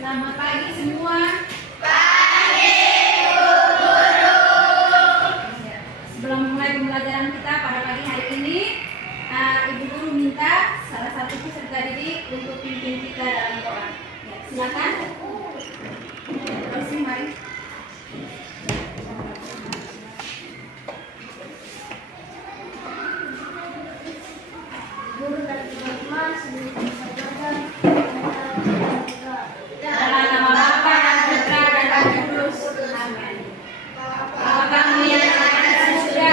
Selamat pagi semua. Sebelum mulai pembelajaran kita pada pagi hari ini, Ibu Guru minta salah satu peserta didik untuk pimpin kita dalam doa. Ya, silakan. Terus mari. Guru dan teman-teman sebelum belajar Dalam nama Bapa dan Putra dan Roh Kudus. Amin. Bapa kami yang ada di surga,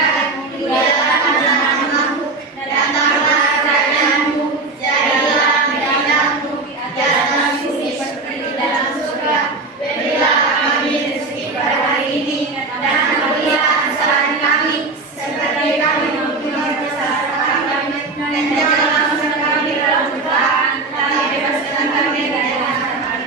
dimuliakan namamu, datanglah kerajaanmu, jadilah kehendakmu di atas bumi seperti di dalam surga. Berilah kami rezeki pada hari ini, dan ampunilah kesalahan kami, seperti kami mengampuni kesalahan kami, dan janganlah masukkan kami dalam cobaan, tetapi bebaskan kami dari jahat.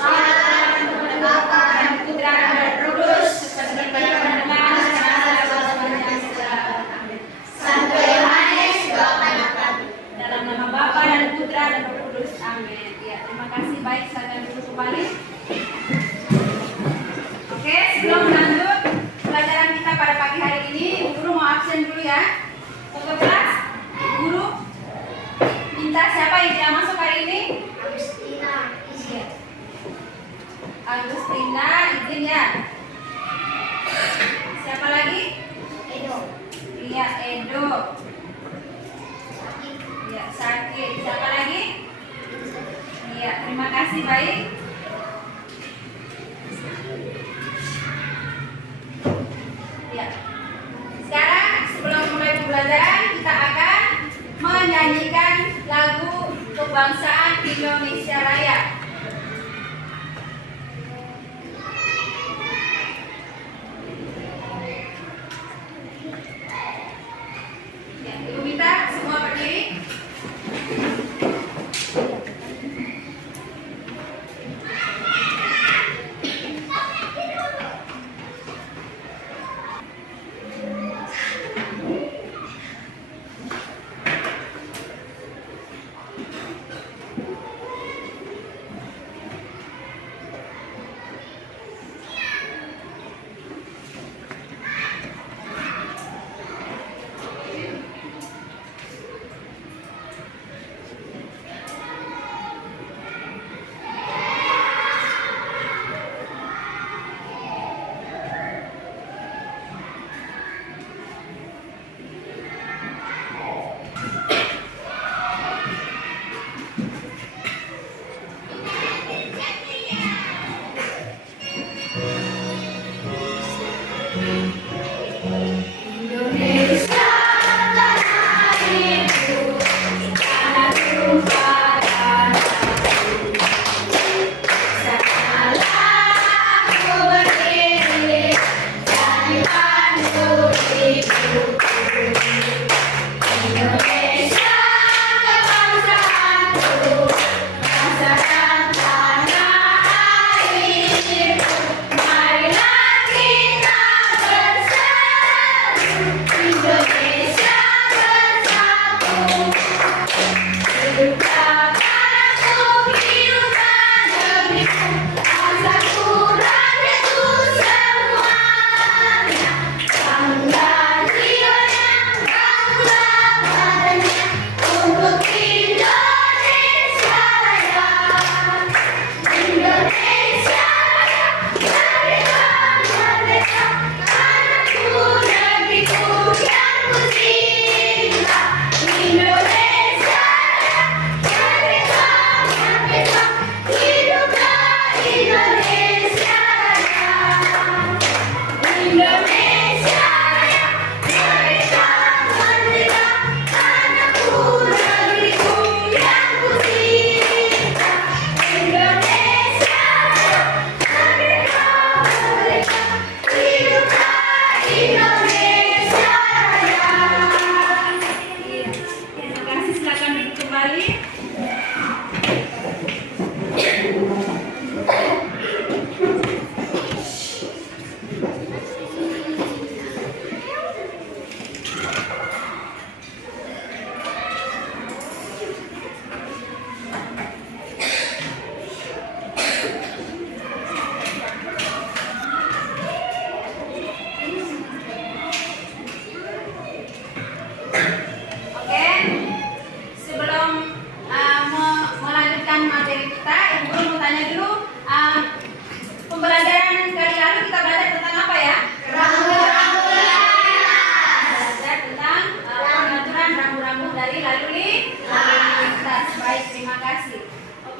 Salam kepada Bapa dan Putra dan Roh Kudus, seperti pada permulaan sekarang dan sepanjang segala. Amin. Santo Yohanes, doakan kami. Dalam nama Bapa dan Putra dan Roh Kudus. Amin. Ya, terima kasih. Baik, silakan duduk kembali. Oke, sebelum lanjut pelajaran kita pada pagi hari ini, Ibu Guru mau absen dulu ya. Untuk kelas, Ibu Guru minta siapa yang tidak masuk hari ini? Agustina izin. Agustina izin ya. Siapa lagi? Edo Iya, Edo. Ya, sakit. Siapa lagi? Iya, terima kasih. Baik. Ya. Sekarang sebelum mulai pembelajaran, kita akan menyanyikan lagu kebangsaan Indonesia Raya. Ya, Ibu minta semua berdiri.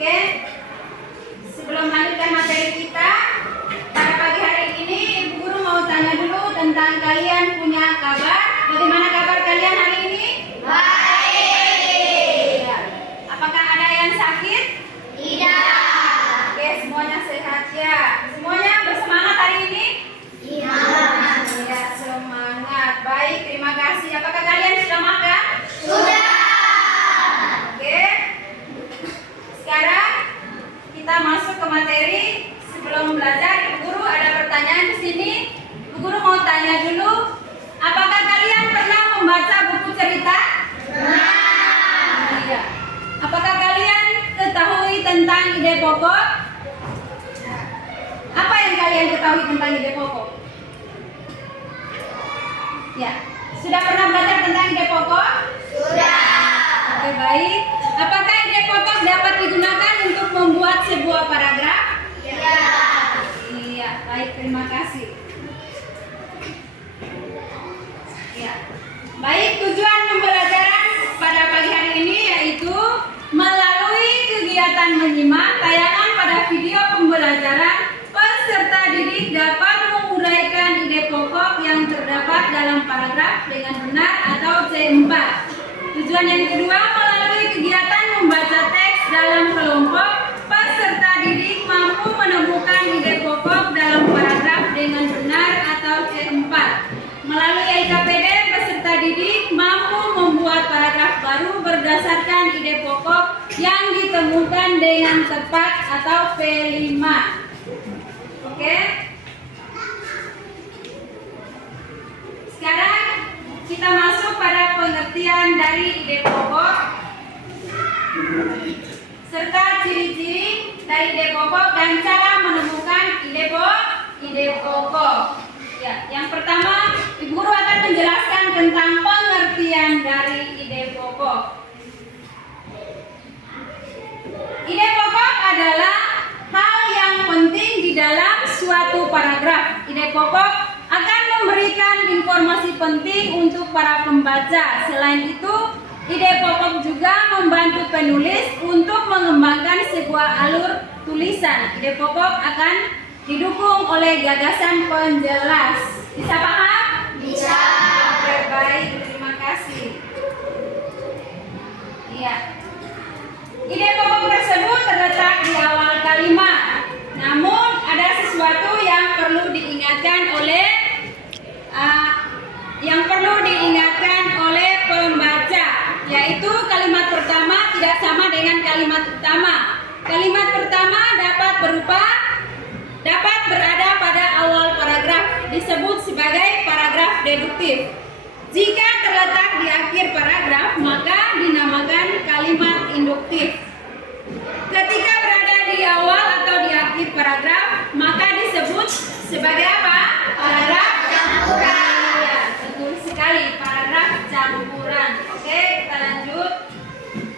Oke. Sebelum melanjutkan materi kita, pada pagi hari ini Ibu Guru mau tanya dulu tentang kalian punya kabar. Bagaimana kabar kalian hari ini? Baik. Ya. Apakah ada yang sakit? Tidak. Oke, semuanya sehat ya. Semuanya bersemangat hari ini? Iya. Ya, semangat. Baik, terima kasih. Apakah kalian sudah makan? Sudah. Oke. Sekarang kita masuk ke materi. Sebelum belajar, Ibu Guru ada pertanyaan di sini. Ibu Guru mau tanya dulu, apakah kalian pernah membaca buku cerita? Iya. Apakah kalian ketahui tentang ide pokok? Apa yang kalian ketahui tentang ide pokok? Ya. Sudah pernah belajar tentang ide pokok? Sudah. Oke, baik. Apakah ide pokok dapat digunakan untuk membuat sebuah paragraf? Iya. Iya, baik, terima kasih. Ya. Baik, tujuan pembelajaran pada pagi hari ini yaitu melalui kegiatan menyimak tayangan pada video pembelajaran, peserta didik dapat menguraikan ide pokok yang terdapat dalam paragraf dengan benar atau C4. Tujuan yang kedua, melalui kegiatan membaca teks dalam kelompok, peserta didik mampu menemukan ide pokok dalam paragraf dengan benar atau C4. Melalui LKPD, peserta didik mampu membuat paragraf baru berdasarkan ide pokok yang ditemukan dengan tepat atau P5. Oke? Sekarang kita masuk pada pengertian dari ide pokok serta ciri-ciri dari ide pokok dan cara menemukan ide pokok. Ya, yang pertama, Ibu Guru akan menjelaskan tentang pengertian dari ide pokok. Ide pokok adalah hal yang penting di dalam suatu paragraf. Ide pokok akan memberikan informasi penting untuk para pembaca. Selain itu, ide pokok juga membantu penulis untuk mengembangkan sebuah alur tulisan. Ide pokok akan didukung oleh gagasan penjelas. Bisa paham? Bisa. Oke, baik, terima kasih. Iya. Ide pokok tersebut terletak di awal kalimat. Namun ada sesuatu yang perlu diingatkan oleh pembaca, yaitu kalimat pertama tidak sama dengan kalimat utama. Kalimat pertama dapat berada pada awal paragraf, disebut sebagai paragraf deduktif. Jika terletak di akhir paragraf, maka dinamakan kalimat induktif. Ketika berada di awal atau di akhir paragraf, maka disebut sebagai apa? Paragraf campuran. Ya, betul sekali, paragraf campuran. Oke, kita lanjut.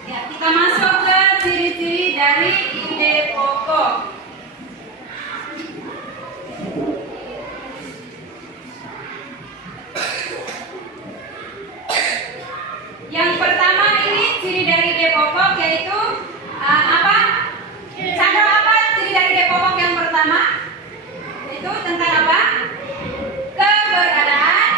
Ya, kita masuk ke ciri-ciri dari ide pokok. Yang pertama ini ciri dari ide pokok yaitu apa? Sandra, apa ciri dari ide pokok yang pertama? Itu tentang apa? Keberadaan.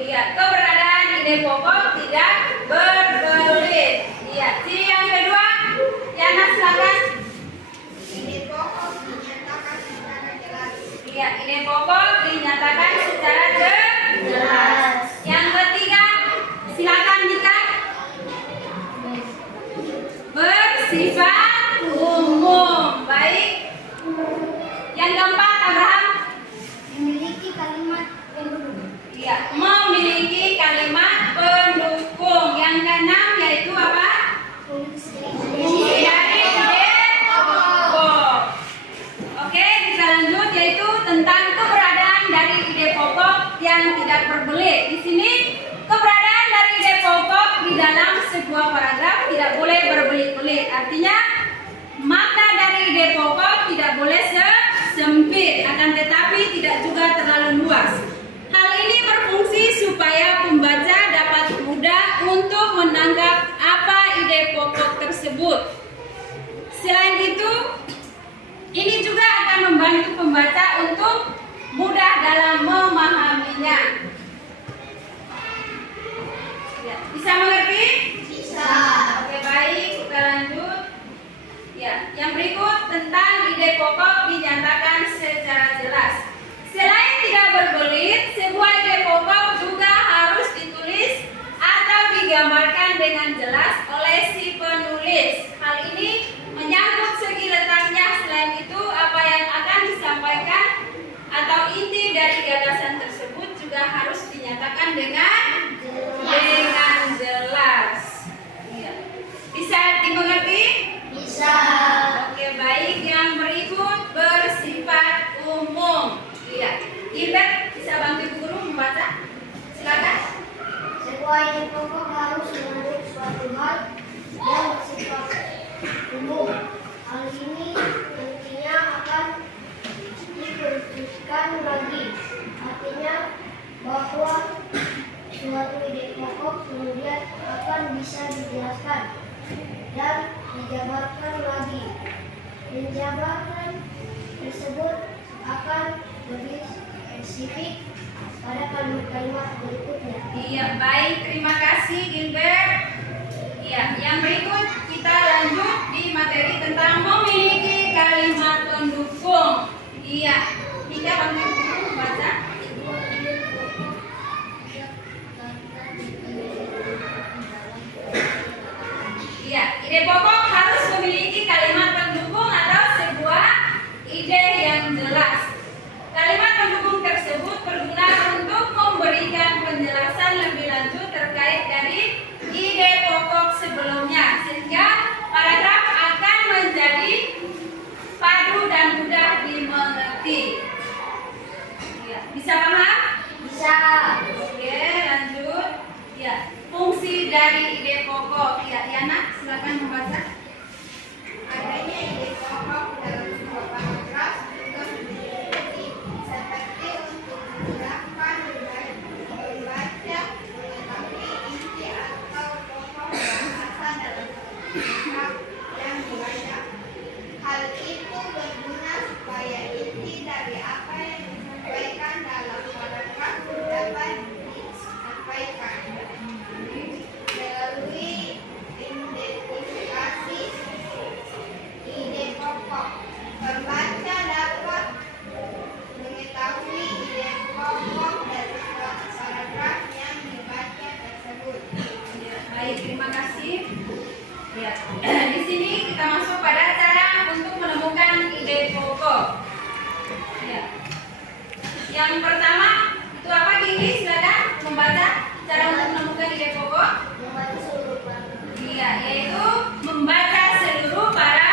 Iya, keberadaan ide pokok tidak berbelit. Iya, ciri yang kedua, Yana silakan. Ide pokok dinyatakan secara jelas. Iya, ide pokok dinyatakan secara jelas. Yang ketiga, silakan Dika. Bersifat umum. Baik. Yang keempat, Abraham. Memiliki kalimat pendukung. Iya, memiliki kalimat pendukung. Yang keenam yaitu apa? Ciri dari ide pokok. Oke, kita lanjut yaitu tentang keberadaan dari ide pokok yang tidak berbelit. Di sini keberadaan dari ide pokok di dalam sebuah paragraf tidak boleh berbelit-belit. Artinya makna dari ide pokok tidak boleh sempit, akan tetapi tidak juga terlalu luas. Hal ini berfungsi supaya pembaca dapat mudah untuk menangkap apa ide pokok tersebut. tersebut. Selain itu, ini juga akan membantu pembaca untuk mudah dalam memahaminya. Ya, bisa mengerti? Bisa. Oke, baik, kita lanjut. Ya, yang berikut tentang ide pokok dinyatakan secara jelas. Selain tidak berbelit, sebuah ide pokok juga harus ditulis atau digambarkan dengan jelas oleh si penulis. Hal ini menyangkut segi letaknya. Selain itu, apa yang akan disampaikan atau inti dari gagasan tersebut juga harus dinyatakan dengan jelas. Iya. Bisa dimengerti? Bisa. Oke, baik. Yang berikut bersifat umum. Iya. Gilbert, bisa bantu Ibu Guru membaca? Silakan. Sebuah ide pokok harus mengandung suatu hal yang bersifat umum. Hal ini nantinya akan dikhususkan lagi. Artinya bahwa suatu ide pokok kemudian akan bisa dijelaskan dan dijabarkan lagi. Penjabaran tersebut akan lebih spesifik pada kalimat-kalimat berikutnya. Iya, baik. Terima kasih, Gilbert. Iya, yang berikut kita lanjut di materi tentang memiliki kalimat pendukung. Iya, Nika bantu Ibu Guru membaca. Iya, ide pokok harus memiliki kalimat pendukung atau sebuah ide yang jelas. Kalimat pendukung tersebut berguna untuk memberikan penjelasan lebih lanjut terkait dari ide pokok sebelumnya, sehingga paragraf akan menjadi padu dan mudah dimengerti. Ya, bisa paham? Bisa. Oke, lanjut. Ya, fungsi dari ide pokok. Ya, Yana, silakan membaca. Adanya ide pokok dalam sebuah paragraf juga menjadi penting, seperti untuk memudahkan membaca mengetahui inti atau pokok bahasan dalam paragraf yang dibaca. Hal itu berguna supaya inti dari apa yang disampaikan dalam paragraf dapat disampaikan melalui identifikasi ide pokok. Pembaca dapat mengetahui ide pokok dari suatu paragraf yang dibaca tersebut. Ya, baik, terima kasih. Ya, di sini kita masuk pada cara untuk menemukan ide pokok. Ya. Yang pertama itu apa, Dini? Silakan membaca cara untuk menemukan ide pokok. Membaca seluruh paragraf. Iya, yaitu membaca seluruh paragraf.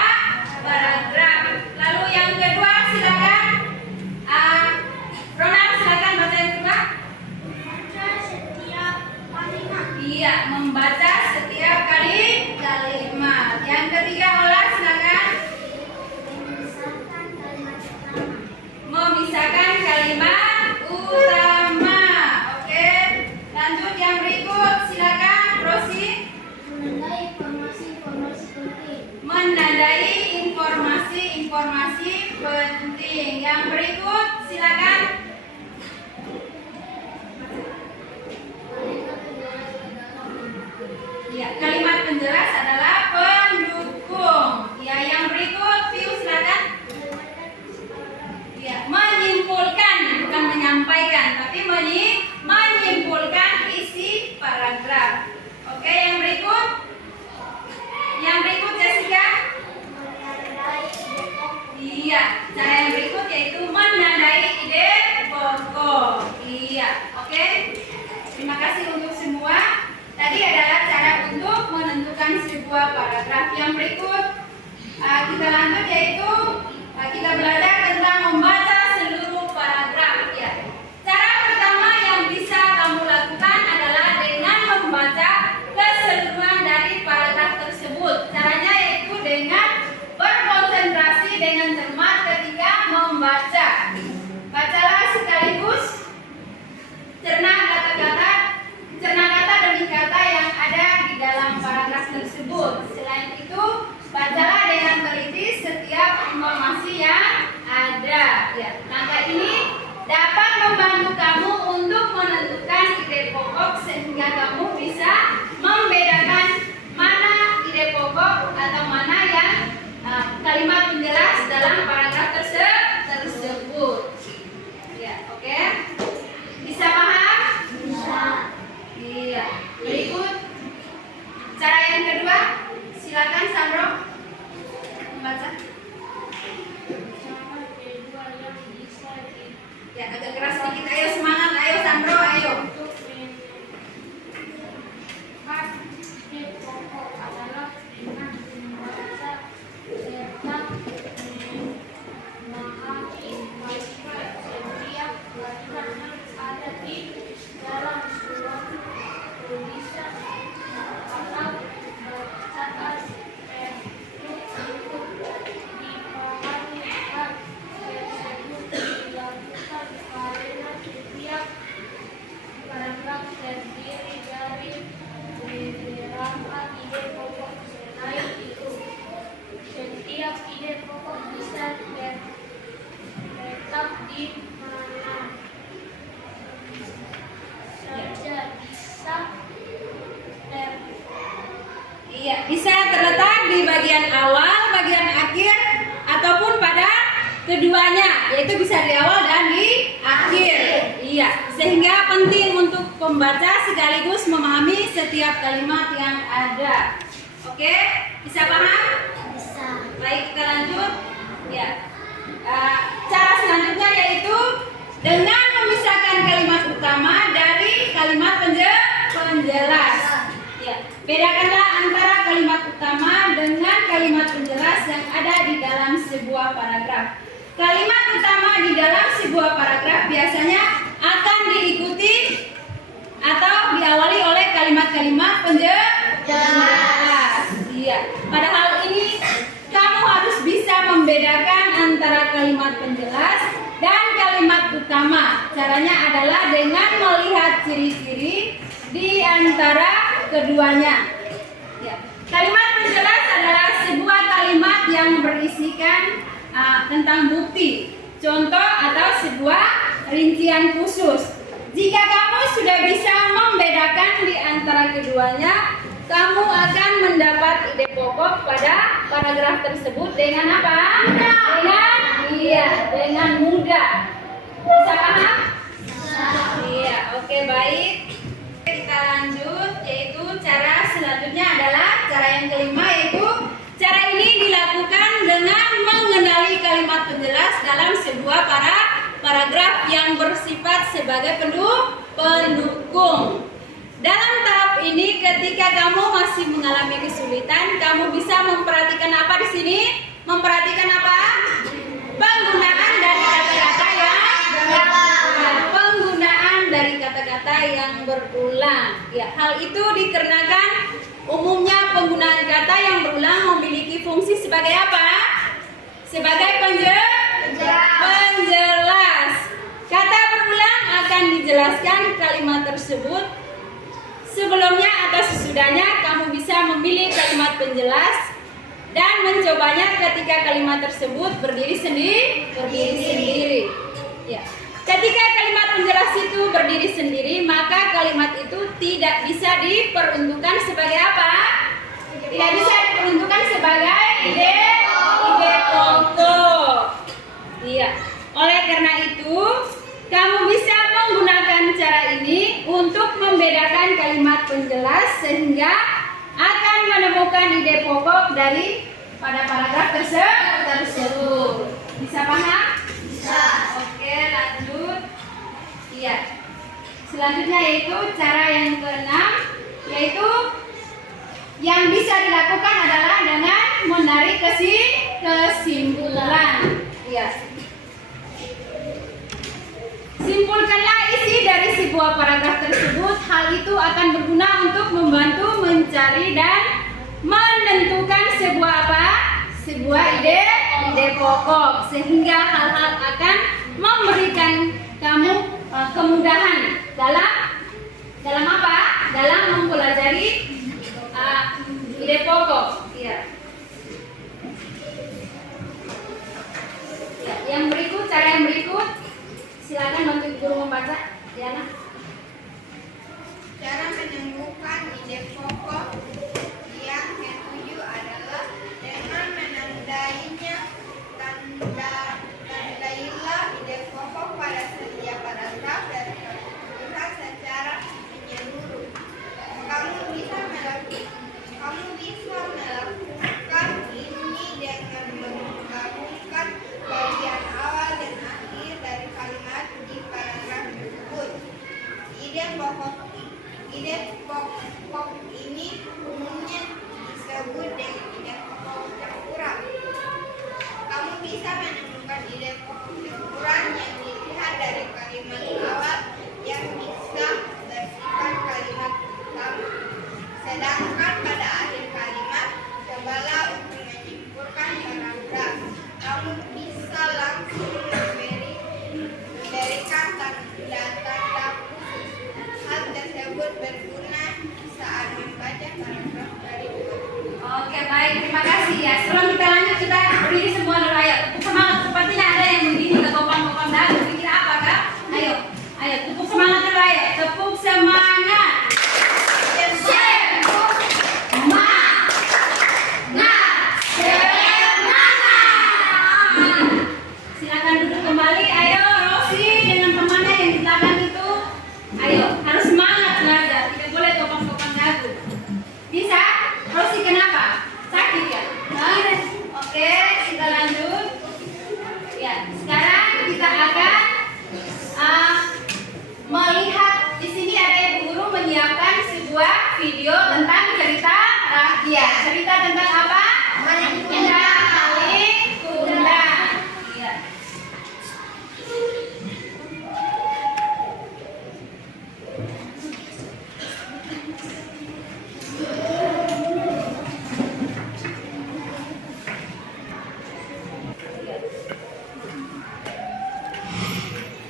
Lalu yang kedua, silakan. Ronald, silakan baca yang kedua. Membaca setiap kalimat. Iya, membaca setiap kalimat. Yang ketiga, Ola, silakan. Memisahkan kalimat pertama. Memisahkan kalimat utama. Oke, lanjut yang berikut, silakan, Rosi. Menandai informasi-informasi penting. Menandai informasi-informasi penting. Yang berikut, silakan. Ya, kalimat penjelas adalah pendukung. Ya, yang berikut, Pius, silakan. Ya, menyimpulkan, bukan menyampaikan, tapi menyimpulkan isi paragraf. Oke, yang berikut. Yang berikut, Jessica. Menandai ide pokok. Iya, cara yang berikut yaitu menandai ide pokok. Iya, oke. Terima kasih untuk semua. Tadi adalah cara untuk menentukan sebuah paragraf. Yang berikut kita lanjut, yaitu kita belajar tentang membaca seluruh paragraf. Ya. Cara pertama yang bisa kamu lakukan adalah dengan membaca keseluruhan dari paragraf tersebut. Caranya yaitu dengan berkonsentrasi dengan cermat ketika membaca. Bacalah sekaligus, cerna kata demi kata yang ada di dalam paragraf tersebut. Selain itu, Silakan Sandro membaca. Ya, agak keras sedikit. Ayo semangat, ayo Sandro, ayo. Paragraf terdiri dari beberapa ide pokok selain itu. Setiap ide pokok bisa terletak di mana saja Iya, bisa terletak di bagian awal, bagian akhir, ataupun pada keduanya, yaitu bisa di awal dan di akhir. Iya, sehingga penting untuk pembaca sekaligus memahami setiap kalimat yang ada. Oke, bisa paham? bisa. Baik, kita lanjut. Ya, cara selanjutnya yaitu dengan memisahkan kalimat utama dari kalimat penjelas. Ya, bedakanlah antara kalimat utama dengan kalimat penjelas yang ada di dalam sebuah paragraf. Kalimat utama di dalam sebuah paragraf biasanya akan diikuti atau diawali oleh kalimat-kalimat penjelas. Iya. Pada hal ini kamu harus bisa membedakan antara kalimat penjelas dan kalimat utama. Caranya adalah dengan melihat ciri-ciri di antara keduanya. Ya. Kalimat penjelas adalah sebuah kalimat yang berisikan tentang bukti, contoh atau sebuah rincian khusus. Jika kamu sudah bisa membedakan di antara keduanya, kamu akan mendapat ide pokok pada paragraf tersebut dengan apa? Dengan mudah. Bisa paham? Iya, oke, baik. Kita lanjut, yaitu cara selanjutnya adalah cara yang kelima, yaitu cara ini dilakukan dengan mengenali kalimat penjelas dalam sebuah paragraf yang bersifat sebagai pendukung. Dalam tahap ini, ketika kamu masih mengalami kesulitan, kamu bisa memperhatikan apa di sini? Memperhatikan apa? Penggunaan dari kata-kata yang berulang. Ya, hal itu dikarenakan umumnya penggunaan kata yang berulang memiliki fungsi sebagai apa? Sebagai penjelas. Kata berulang akan dijelaskan kalimat tersebut. Sebelumnya atau sesudahnya kamu bisa memilih kalimat penjelas dan mencobanya ketika kalimat tersebut berdiri sendiri. Ya. Ketika kalimat penjelas itu berdiri sendiri, maka kalimat itu tidak bisa diperuntukkan sebagai apa? Tidak bisa diperuntukkan sebagai ide pokok. Iya. Oleh karena itu, kamu bisa menggunakan cara ini untuk membedakan kalimat penjelas sehingga akan menemukan ide pokok dari pada paragraf tersebut. Bisa paham? Bisa. Oke, lanjut. Iya. Selanjutnya yaitu cara yang keenam, yaitu yang bisa dilakukan adalah dengan menarik kesimpulan. Iya. Simpulkanlah isi dari sebuah paragraf tersebut. Hal itu akan berguna untuk membantu mencari dan menentukan sebuah apa? Sebuah ide pokok, sehingga hal-hal akan memberikan kamu kemudahan dalam apa? Dalam mempelajari ide pokok. Iya. Ya, cara yang berikut, silakan bantu guru membaca, Diana. Cara menemukan ide pokok yang ketujuh adalah dengan menandainya. Tandailah ide pokok pada setiap paragraf dari keseluruhan secara menyeluruh. Kamu bisa melakukan paragraf dari Oke, baik, terima kasih ya. Sebelum kita lanjut, kita berdiri semua dulu. Ayo, tepuk semangat. Sepertinya ada yang begini, ketopang-kopang dagu. Pikir apa, Kak? Ayo, ayo, tepuk semangat dulu, ayo. Tepuk semangat. Silakan duduk kembali. Ayo, Rosi dengan temannya yang di belakang itu. Ayo, harus semangat belajar. Tidak boleh kopang-kopang dagu. Bisa? Rosi kenapa? Sakit ya? Hah? Oke, kita lanjut. Ya, sekarang kita akan melihat di sini ada Ibu Guru menyiapkan sebuah video tentang cerita rakyat. Cerita tentang apa? Maling kundang. Maling kundang. Iya.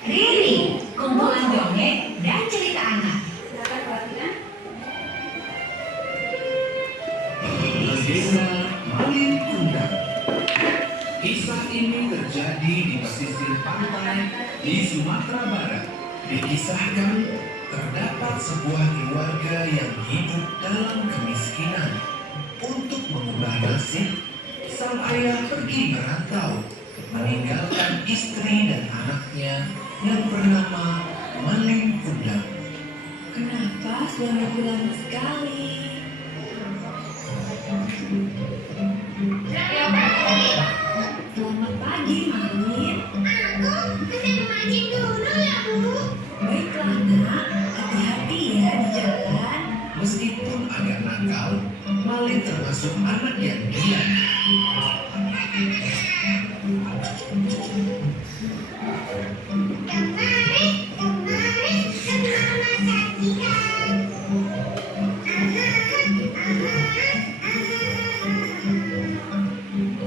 Riri, kumpulan dongeng dan cerita anak. Silakan perhatikan. Legenda Maling Kundang. Kisah ini terjadi di pesisir pantai di Sumatera Barat. Dikisahkan terdapat sebuah keluarga yang hidup dalam kemiskinan. Untuk mengubah nasib, sang ayah pergi merantau, meninggalkan istri dan anaknya yang bernama Maling Kundang. Kenapa suaraku lama sekali? Selamat pagi, Malin. Aku kesini mancing dulu ya, Bu. Baiklah, nak. Hati-hati ya di jalan. Meskipun agak nakal, Malin termasuk anak yang gila. Kemarin, kenapa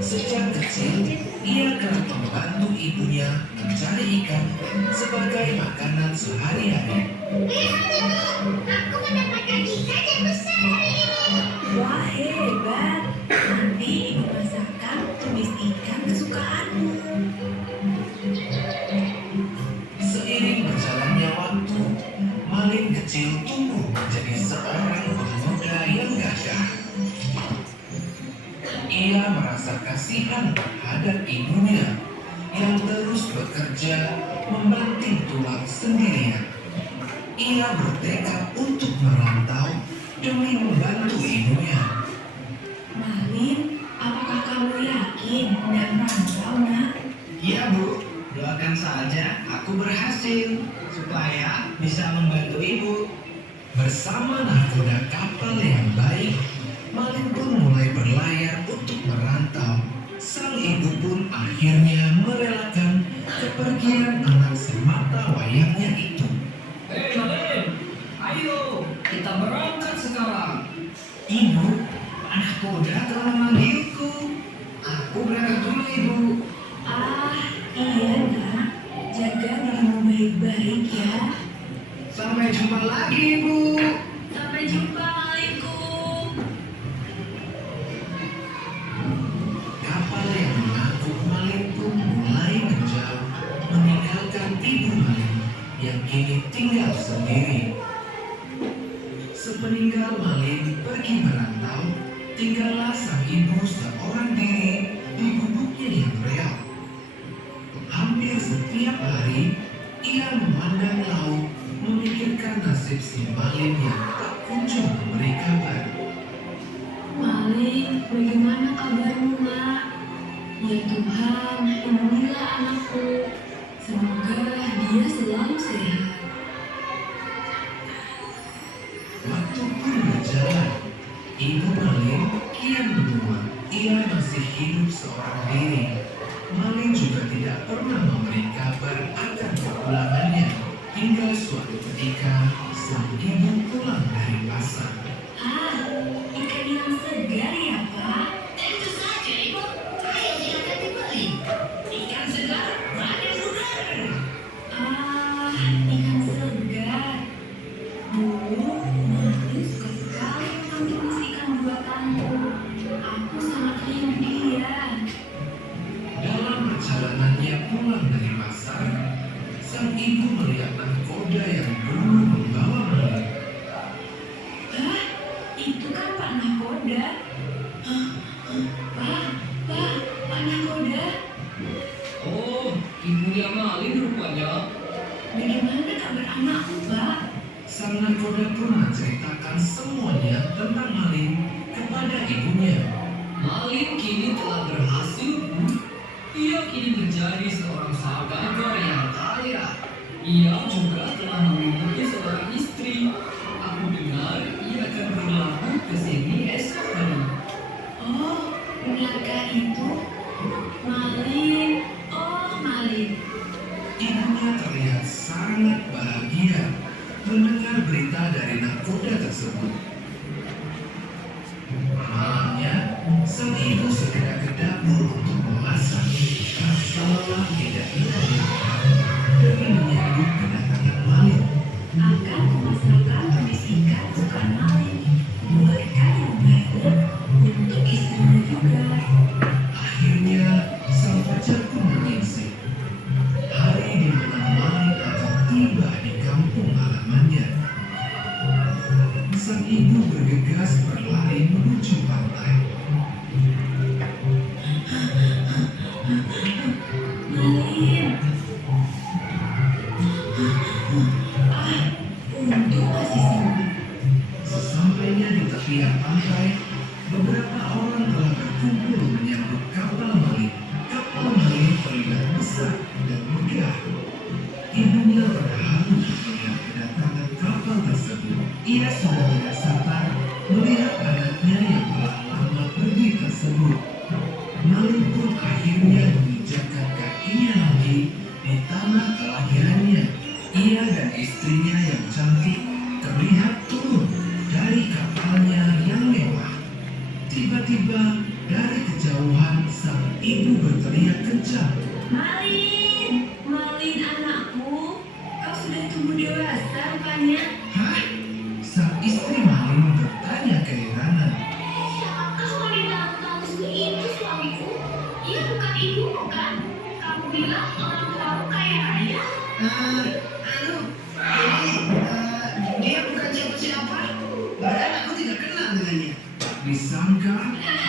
Sejak kecil, ia kerap membantu ibunya mencari ikan sebagai makanan sehari-hari. Lihat Ibu, aku mendapatkan ikan yang besar hari ini. Wah, hebat. Nanti ibu masakan tumis ikan kesukaanmu. Seiring berjalannya waktu, Malin kecil tumbuh menjadi seorang pemuda yang gagah. Ia merasa kasihan terhadap ibunya yang terus bekerja membanting tulang sendirian. Ia bertekad untuk merantau demi membantu ibunya. Malin, apakah kamu yakin hendak merantau, nak? Iya Bu, doakan saja aku berhasil supaya bisa membantu Ibu. Bersama nahkoda kapal yang baik, Malin pun mulai berlayar untuk merantau. Sang ibu pun akhirnya merelakan kepergian anak semata wayangnya itu. Hei Malin, ayo kita berangkat sekarang. Ibu, Anak kuda telah memanggilku. Aku berangkat dulu Ibu. Ah, iya, nak. Jaga dirimu baik-baik ya. Sampai jumpa lagi Ibu. Sampai jumpa, Malinku. kapal yang mengangkut Malin pun mulai menjauh, meninggalkan ibu Malin yang kini tinggal sendiri. Sepeninggal Malin pergi merantau, tinggallah sang ibu seorang diri di gubuknya yang real. Hampir setiap hari, ia memandang laut, memikirkan nasib si Malin yang tak kunjung memberi kabar. Malin, bagaimana kabarmu, nak? Ya Tuhan, lindungilah anakku. Semoga dia selalu sehat. Waktu pun berjalan. Ibu Malin kian menua. Ia masih hidup seorang diri. Malin juga tidak pernah memberi kabar akan kepulangannya. Hingga suatu ketika, sang ibu pulang dari pasar. Ah, ikan yang segar ya, Pak? Tentu saja, Ibu. Ayo silakan dibeli. Ikan segar, mana segar? Ah, ikan segar. Malin suka sekali makan ikan pulang dari pasar, sang ibu melihat nahkoda yang dulu membawa maling. Hah? Itu kan Pak Nahkoda. Pak Nahkoda. Oh, ibunya maling rupanya. Bagaimana kabar anakku, Pak? Sang nahkoda pun menceritakan semuanya tentang maling kepada ibunya. Maling kini telah berhasil, Bu. Ia kini menjadi seorang saudagar yang kaya. Ia juga telah memiliki seorang istri. Aku dengar ia akan berlabuh ke sini esok hari. Oh, benarkah itu? Maling. Oh, maling. Ibunya terlihat sangat bahagia mendengar berita dari nahkoda tersebut. Malamnya, sang ibu segera ke dapur untuk memasak. Rasa lelah tidak hilang demi menyambut kedatangan maling. Akan kumasakkan tumis ikan sukaan maling. Buatkan yang banyak untuk istrinya juga. Akhirnya, sang pacar pun menyingsing. Hari di mana maling akan tiba di kampung halamannya. Sang ibu bergegas berlari menuju pantai. Maling. Untung masih sembuh. Sesampainya di tepian pantai, beberapa orang telah berkumpul menyambut kapal maling. Kapal maling terlihat besar dan megah. Ibunya terharu melihat kedatangan kapal tersebut. Ia sudah tidak sabar melihat anaknya yang telah lama pergi tersebut. Maling pun akhirnya menginjakkan kakinya lagi di tanah kelahirannya. Ia dan istrinya yang cantik terlihat turun dari kapalnya yang mewah. Tiba-tiba dari kejauhan sang ibu berteriak kencang. Maling. Maling anakku. Kau sudah tumbuh dewasa rupanya. Hah? Sang istri maling bertanya keheranan. Siapakah wanita kamu itu, suamiku? Ia bukan ibumu, kan? Kamu bilang orang kamu kaya raya. Dia bukan siapa-siapa. Bahkan aku tidak kenal dengannya. Tak disangka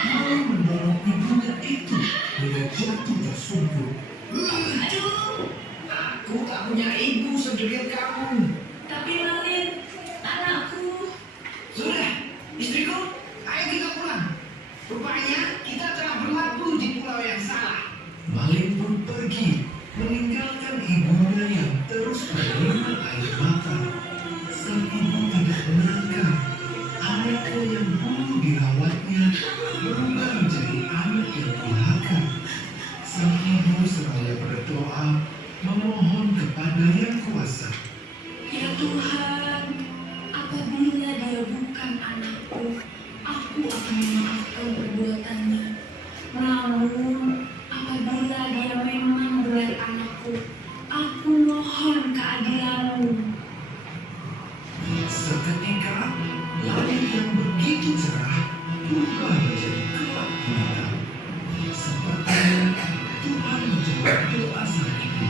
maling mendorong ibunya itu hingga jatuh tersungkur. Aduh. Aku tak punya ibu sedekat kamu. Tapi Maling, anakku. Sudah, istriku, ayo kita pulang. Rupanya kita telah berlabuh di pulau yang salah. Maling pun pergi meninggalkan ibunya yang terus berlinang air mata. Sang ibu tidak menyangka anaknya yang dulu dirawatnya berubah menjadi anak yang durhaka. Sang ibu seraya berdoa memohon kepada Yang Kuasa. Ya Tuhan, apabila dia bukan anakku, aku akan memaafkan perbuatannya. Namun, apabila dia memang benar anakku, aku mohon keadilanmu. Seketika langit yang begitu cerah berubah menjadi gelap gulita. Sepertinya Tuhan menjawab doa sang ibu.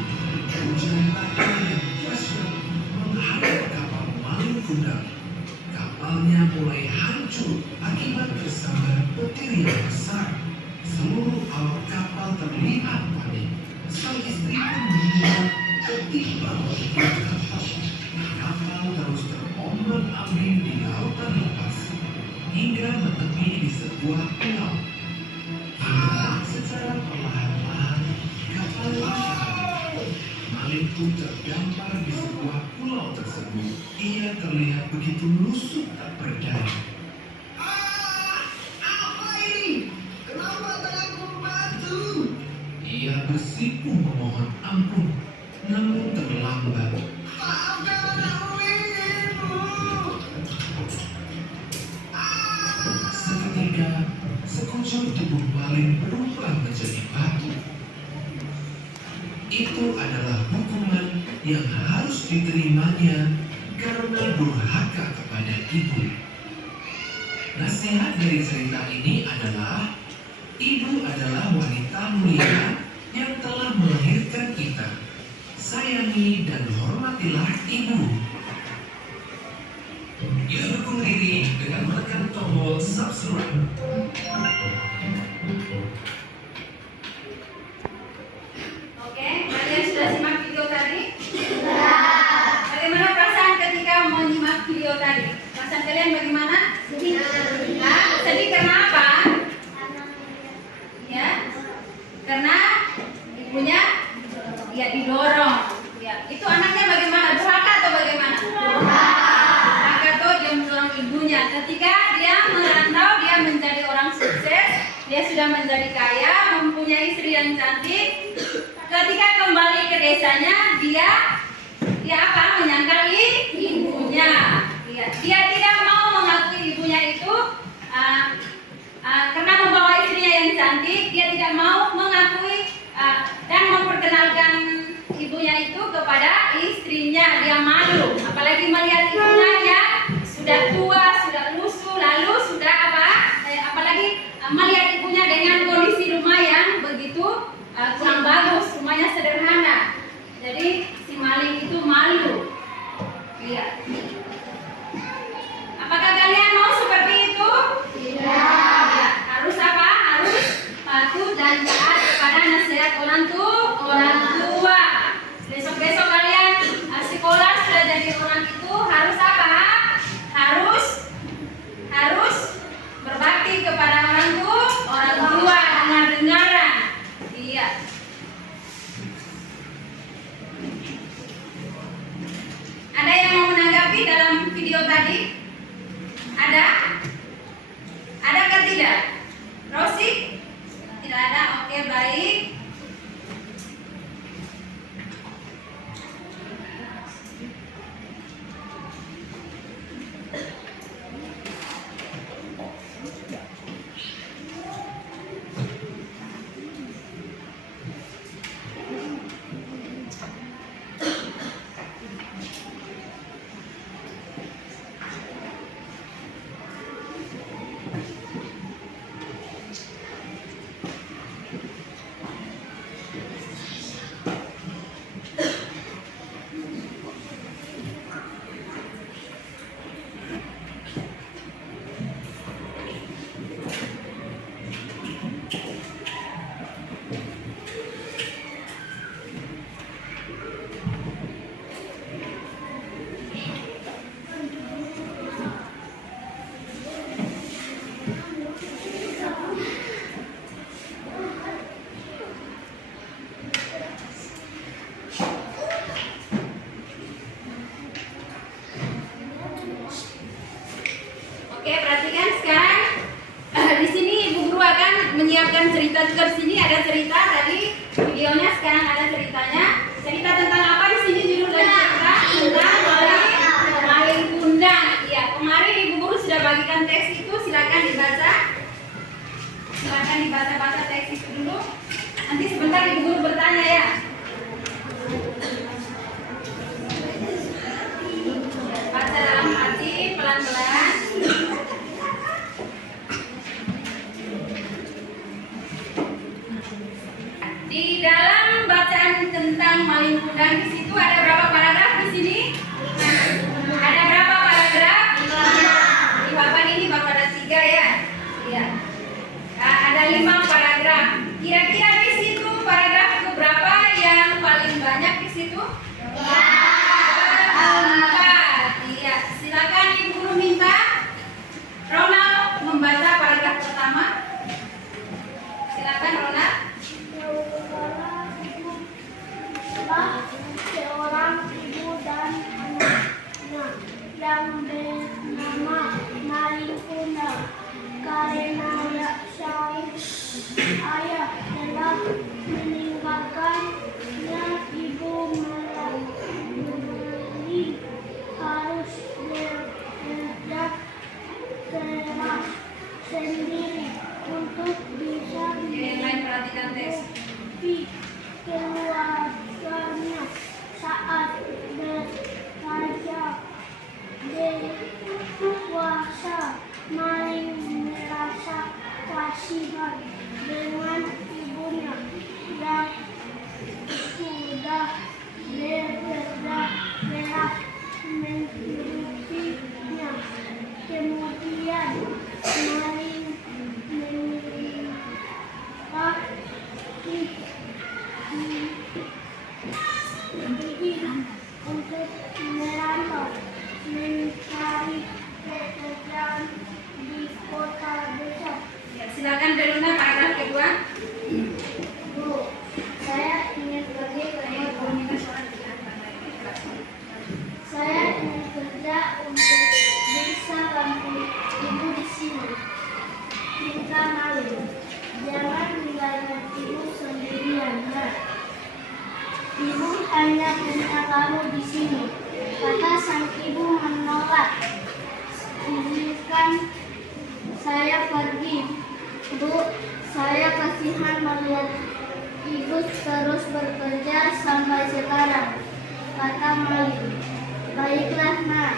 Hujan badai yang dahsyat menghadap kapal maling kundang. Kapalnya mulai hancur akibat tersambar petir yang besar. Seluruh awak kapal terlihat panik. Sang istri pun meninggal ketimpa oleh kapal. Kapal terus terombang-ambing di lautan lepas hingga menepi di sebuah pulau. Secara perlahan-lahan kapal mendarat. Maling pun terdampar di sebuah pulau tersebut. Ia terlihat begitu lusuh tak berdaya. Apa ini? Kenapa tanganku membatu? Ia bersipu memohon ampun, namun terlambat. Maafkan aku ibu. Seketika, sekujur tubuh maling berubah menjadi batu. Itu adalah hukuman yang harus diterimanya karena durhaka kepada ibu. Nasihat dari cerita ini adalah ibu adalah wanita mulia yang telah melahirkan sayangi dan hormatilah ibu. Yuk dukung Riri dengan menekan tombol subscribe. Oke, kalian sudah simak video tadi? Bagaimana perasaan ketika menyimak video tadi? Perasaan kalian bagaimana? Sedih. Sedih karena apa? Ya, karena ibunya ya didorong. Ya, itu anaknya bagaimana? Durhaka atau bagaimana? Durhaka tuh dia mendorong ibunya. Ketika dia merantau, dia menjadi orang sukses, dia sudah menjadi kaya, mempunyai istri yang cantik. Ketika kembali ke desanya, dia apa? Menyangkal ibunya. Ya, dia tidak mau mengakui ibunya itu karena membawa istrinya yang cantik, dia tidak mau mengakui dan memperkenalkan ibunya itu kepada istrinya. Dia malu, apalagi melihat ibunya yang sudah tua, sudah lusuh, lalu sudah apalagi melihat ibunya dengan kondisi rumah yang begitu kurang bagus, rumahnya sederhana. Jadi si maling itu malu. Iya. Apakah kalian mau seperti itu? Tidak. Ya, harus apa? Harus patuh dan taat kepada nasihat orang tua. Besok-besok kalian sekolah sudah jadi orang itu harus apa? Harus berbakti kepada orang tua, dengar-dengaran. Iya. Ada yang mau menanggapi dalam video tadi? Ada? Adakah tidak? Rosi? Tidak ada? Oke, baik. Oke, perhatikan sekarang di sini Ibu Guru akan menyiapkan cerita juga. Di sini ada cerita tadi videonya, sekarang ada ceritanya. Cerita tentang apa di sini judul dan cerita? Tentang maling kundang. Ya, kemarin Ibu Guru sudah bagikan teks itu, silakan dibaca. Silakan dibaca teks itu dulu. Nanti sebentar Ibu Guru bertanya ya. Baca dalam hati pelan-pelan. Di dalam bacaan tentang maling kundang di situ ada berapa paragraf di sini? Ada berapa paragraf? Di papan ini bapak ada 3 ya. Iya. Ada 5 paragraf. Kira-kira di situ paragraf itu berapa yang paling banyak di situ? 4. Iya. Silakan Ibu Guru minta Ronald membaca paragraf pertama. Silakan Ronald. Seorang ibu dan anaknya yang bernama maling kundang karena ayah telah meninggalkannya. Ibu melalui harus bekerja keras sendiri untuk bisa Perhatikan teks. keluarganya saat bekerja dewasa. Maling merasa kasihan dengan ibunya yang sudah Cinta maling, jangan tinggalkan ibu sendirian, Nak. Ibu hanya punya kamu di sini. Kata sang ibu menolak. Izinkan saya pergi, Bu. Saya kasihan melihat ibu terus bekerja sampai sekarang, kata maling. Baiklah, Nak.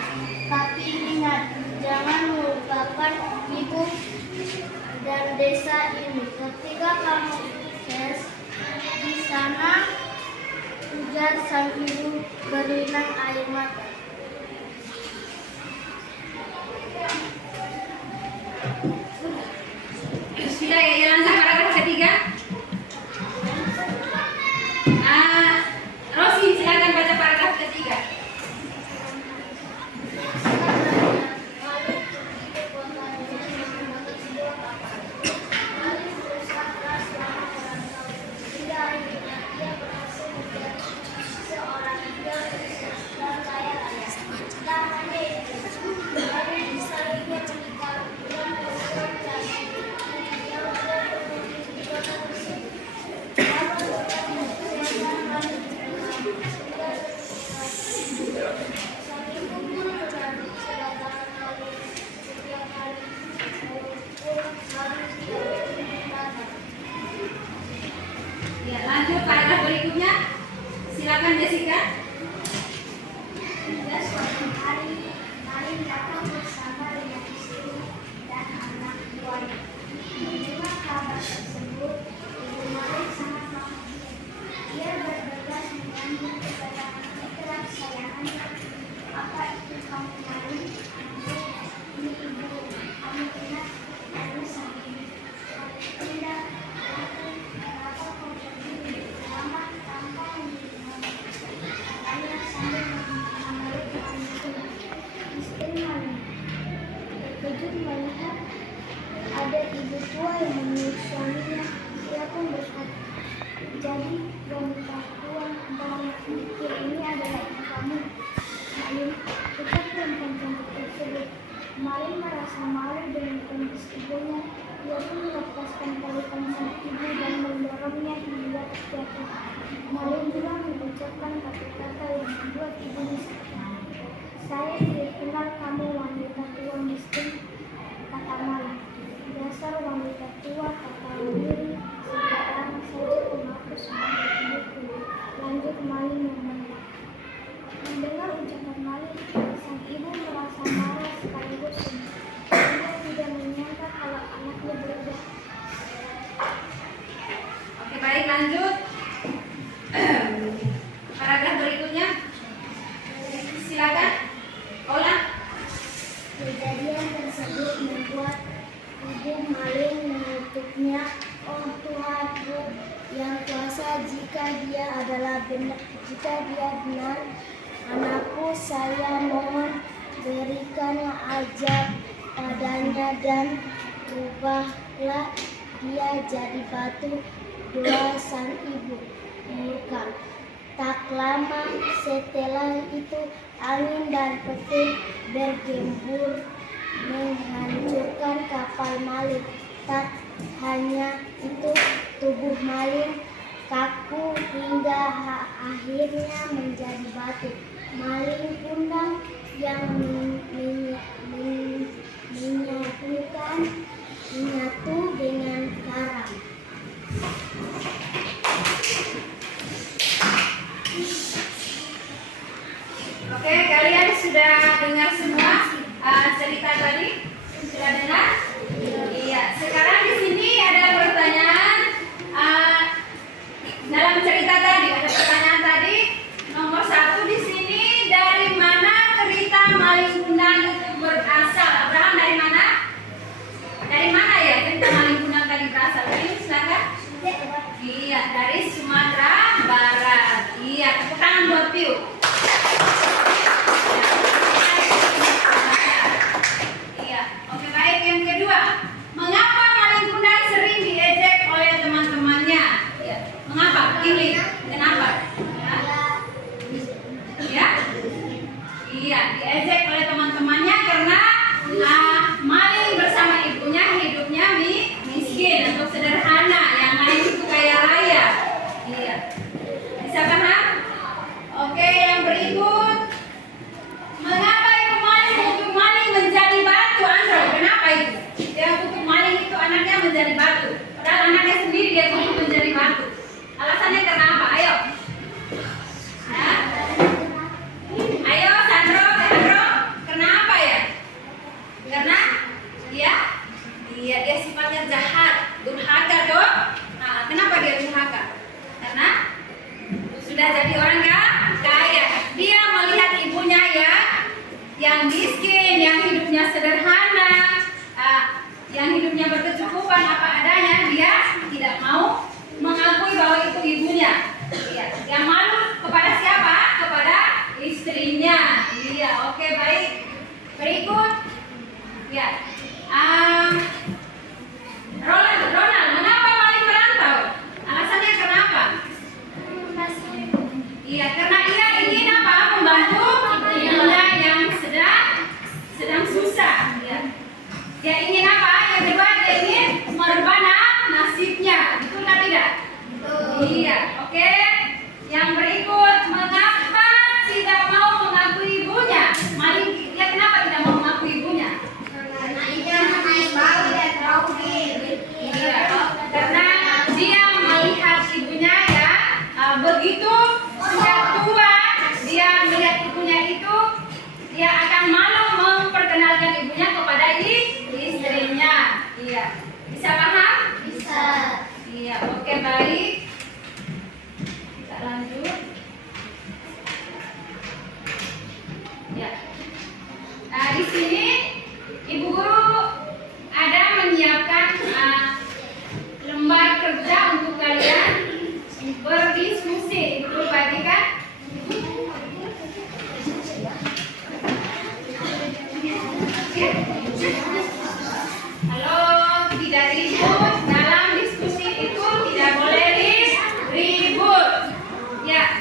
Tapi ingat, jangan melupakan ibu dan desa ini. Ketika kamu sukses di sana, ujar sang ibu berlinang air mata. Sudah ya, langsung paragraf ketiga. Rosi, silakan baca paragraf ketiga. Ya, lanjut paragraf berikutnya. Silakan Jessica. Hingga suatu hari, maling datang bersama dengan istri dan anak buahnya. Mendengar kabar tersebut, ibu maling sangat bahagia. Dia bergegas menyanyi kepada mitra kesayangannya. Apa itu kamu maling? Ini ibu, kamu ingat lalu sang ibu. Tidak, kenapa kau pergi begitu lama tanpa memberitahu? Katanya sambil memeluk anaknya. Istri maling terkejut melihat ada ibu tua yang memeluk suaminya. Ia pun berkata, jadi wanita tua dan mikir ini adalah ibu kamu. Maling tetap perempuan cantik tersebut. Maling merasa malu dengan kondisi ibunya. Ia pun melepaskan tarikan sang ibu dan mendorongnya hingga terjatuh. Maling juga mengucapkan kata-kata yang membuat ibunya sakit. Saya tidak kenal kamu, wanita tua miskin, kata maling. Dasar wanita tua, kata diri. Sekarang saja mengaku sebagai ibuku. Lanjut maling membentak. Mendengar ucapan maling, sang ibu merasa marah sekaligus sedih. Dia tidak menyangka kalau anaknya berubah. Oke, baik, lanjut. Paragraf berikutnya. Silakan. Ola. Kejadian tersebut membuat ibu maling mengutuknya. Oh Tuhanku yang kuasa, jika dia benar anakku, saya mohon berikanlah azab padanya dan rubahlah dia jadi batu. Doa sang ibu murka. Tak lama setelah itu angin dan petir bergembur menghancurkan kapal maling. Tak hanya itu, tubuh maling kaku hingga akhirnya menjadi batu. Maling kundang yang menyatu dengan karang. Oke, kalian sudah dengar semua cerita tadi? Sudah dengar? Iya. Sekarang di sini ada pertanyaan. Dalam cerita tadi ada pertanyaan tadi. Nomor 1 di sini, dari mana cerita maling kundang itu berasal? Abraham, dari mana? Dari mana ya cerita maling kundang tadi berasal? Ini silakan. Iya, dari Sumatera Barat. Iya, tepuk tangan buat Piu. Iya, oke, baik. Yang kedua, mengapa maling kundang sering diejek oleh teman-temannya? Iya, mengapa? Ini kenapa? Ya? Iya, diejek oleh teman-temannya karena maling bersama ibunya hidupnya dia berubah menjadi batu. Alasannya karena apa? Ayo. Hah? Ayo Sandro, kenapa ya? Karena dia sifatnya jahat, durhaka dong. Nah, kenapa dia durhaka? Karena sudah jadi orang kaya. Dia melihat ibunya yang miskin, yang hidupnya sederhana, yang hidupnya berkecukupan apa adanya. Dia tidak mau mengakui bahwa itu ibunya. Yang malu kepada siapa? Kepada istrinya. Iya, oke, baik. Berikut. Ya. Ronald, mengapa Malik merantau? Alasannya kenapa? Iya, karena ia ingin apa? Membantu ibunya yang sedang susah. Ya. Dia ingin apa? Yang kedua, dia ingin merubah nasibnya. Betul atau tidak? Iya, oke. Yang berikut, mengapa tidak mau mengakui ibunya? Malik, dia kenapa tidak mau mengakui ibunya? Karena ia menaik bau dan rauhir. Iya, karena dia melihat ibunya begitu sudah tua, dia melihat ibunya itu, dia akan malu memperkenalkan ibunya kepada istrinya. Iya, bisa paham? Bisa. Iya, oke, baik. Kita lanjut. Ya. Nah, di sini Ibu Guru ada menyiapkan lembar kerja untuk kalian berdiskusi. Ibu Guru bagikan. Halo, tidak ribut. Dalam diskusi itu tidak boleh ribut. Ya,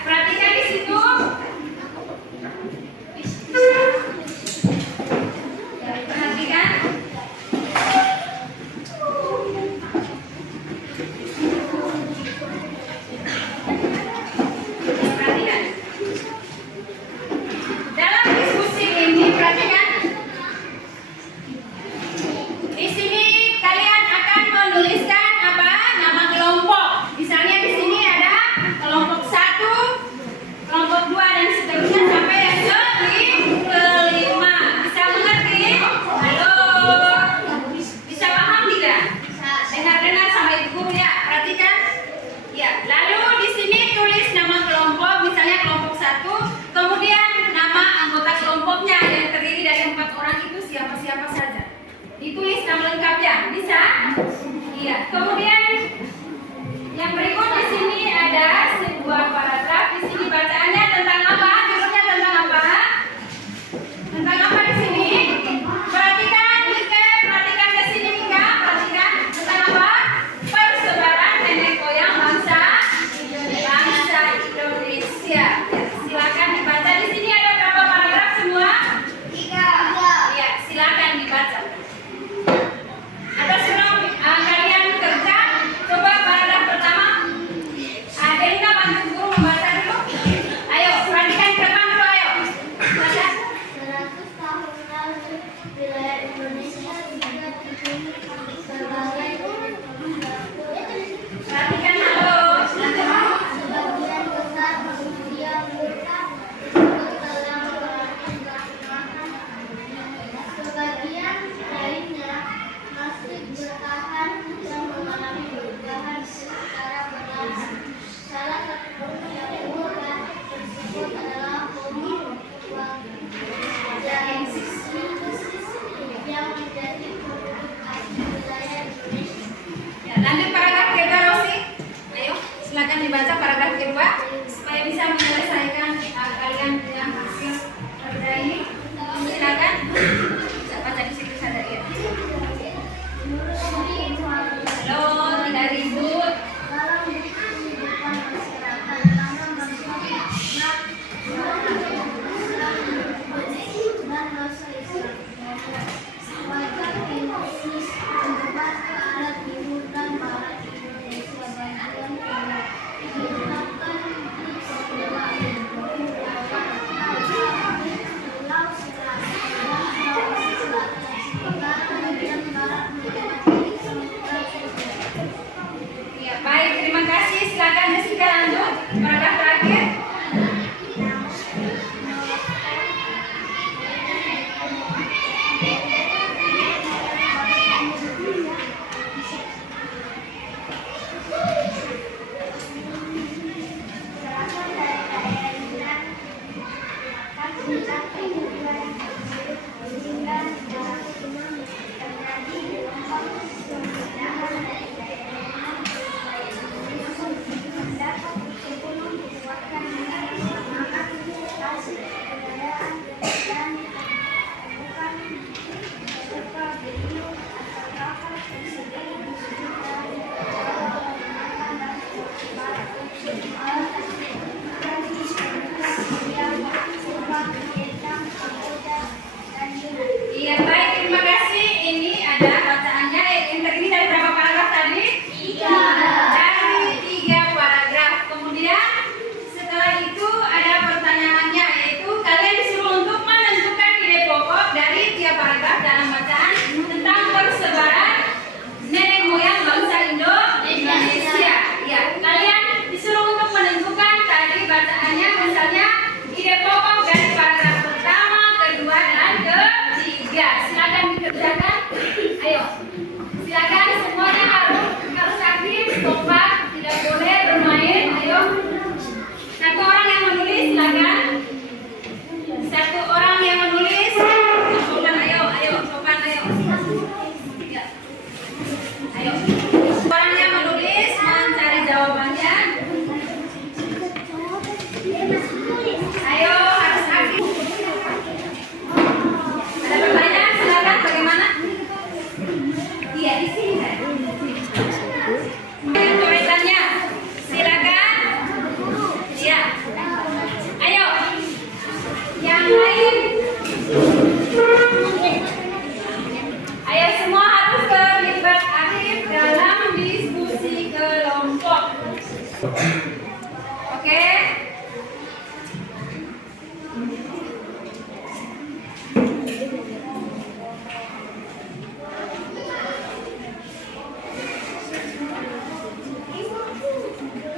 Oke.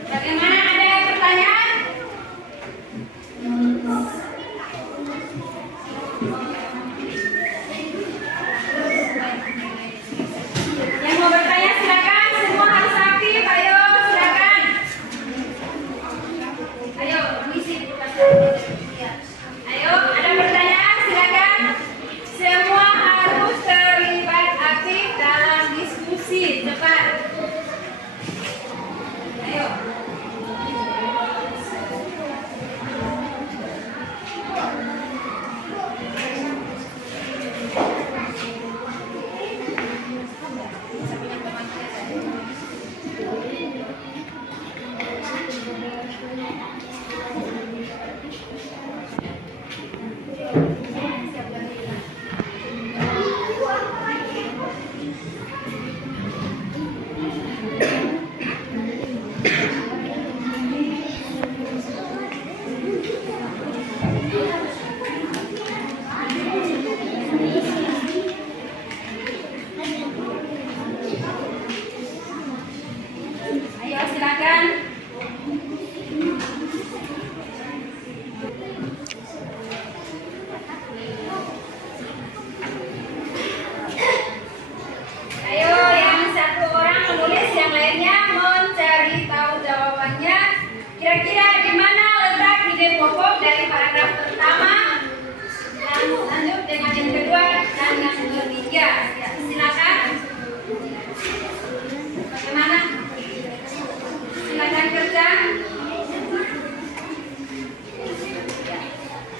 Bagaimana, ada pertanyaan? Yang mau bertanya silakan, semua harus aktif. Ayo silakan. Ayo mengisi. Ayo, ada pertanyaan silakan. Semua harus terlibat aktif dalam diskusi. Cepat. Ayo. Ayo silakan. Ayo, yang satu orang menulis, yang lainnya mencari tahu jawabannya. Kira-kira di mana letak ide pokok dari paragraf pertama? Dan lanjut dengan yang kedua dan yang ketiga. Ya, silakan. Bagaimana? Silakan kerja.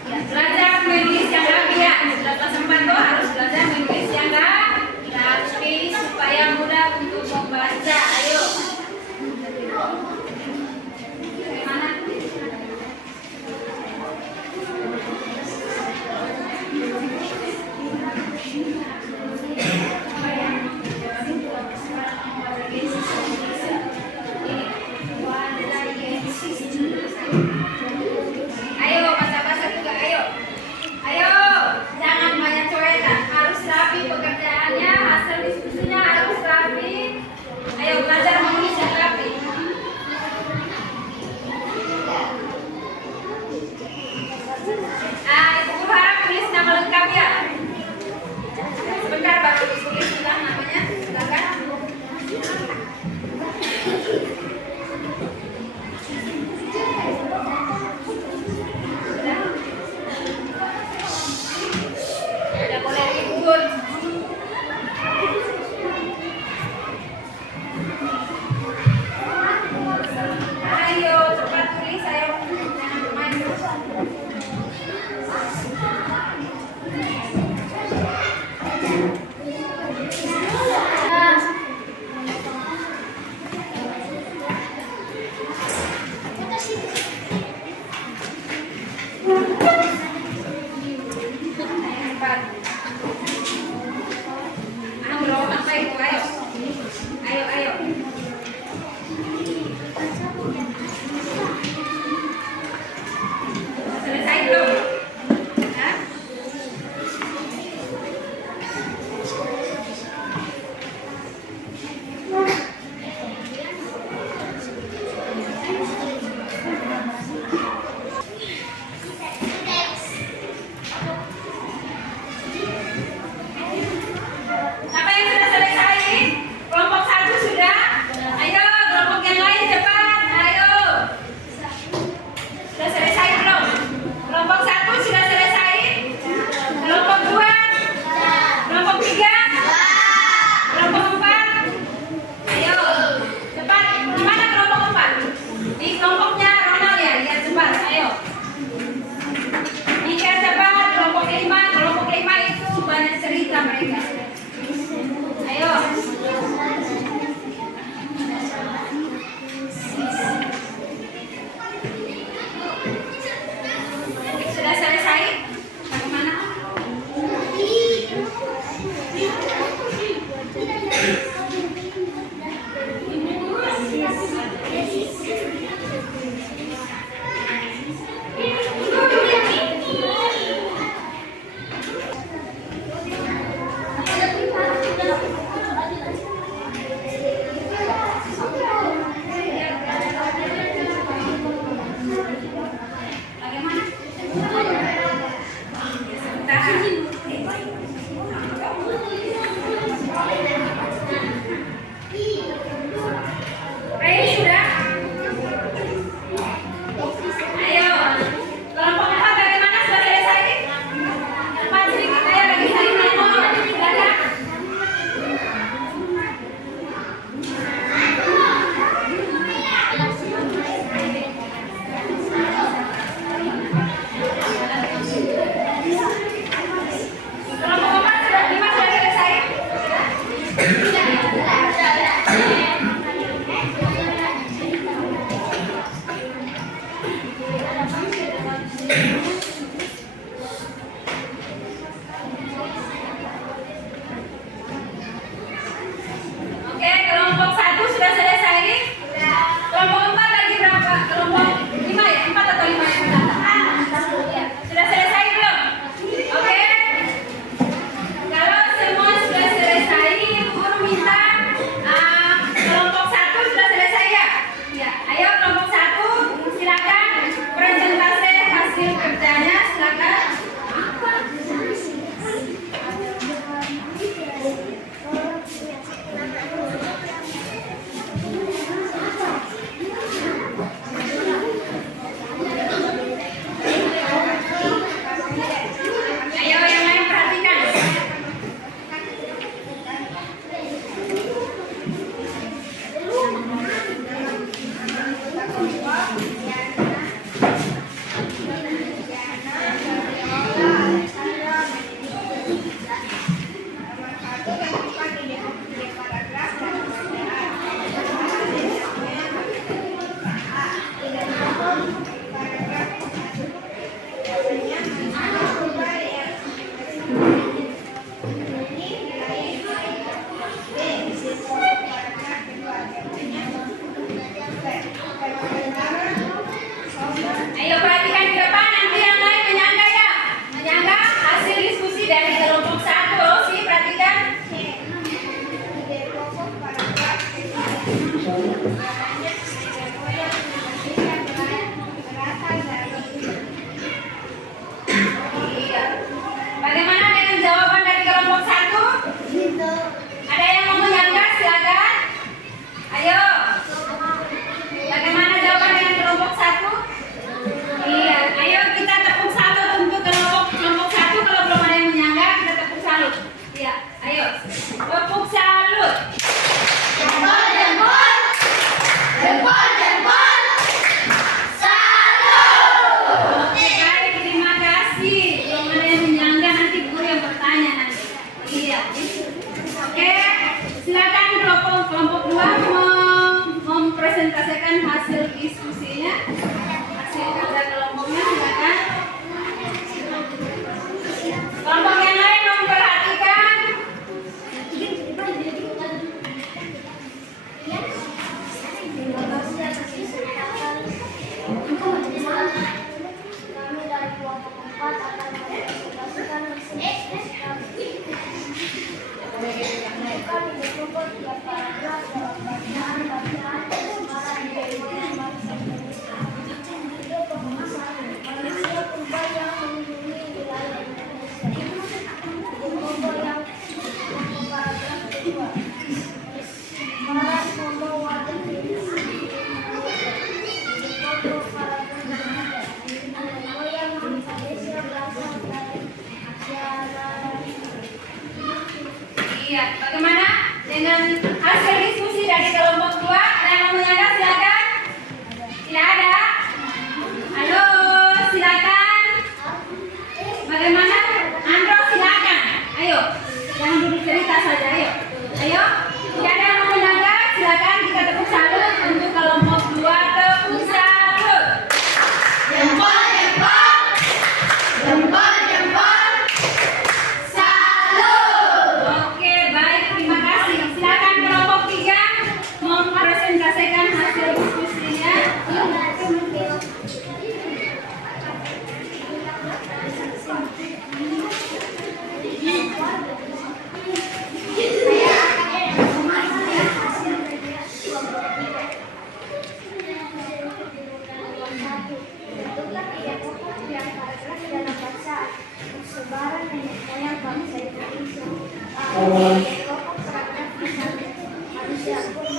Ya, belajar menulis yang rapi ya. Sudah kelas 4 tuh harus belajar menulis yang rapi supaya mudah untuk membaca. Ayo. Bagaimana? Ayo, bahasa-bahasa juga, ayo. Ayo, jangan banyak coretan, harus rapi pekerjaannya, hasil diskusinya harus rapi. Ayo, belajar menulis yang rapi. Ibu harap tulis nama lengkap ya. Sebentar baru ditulis juga namanya, silakan. Tidak boleh ribut. Ayo cepat tulis, ayo jangan main.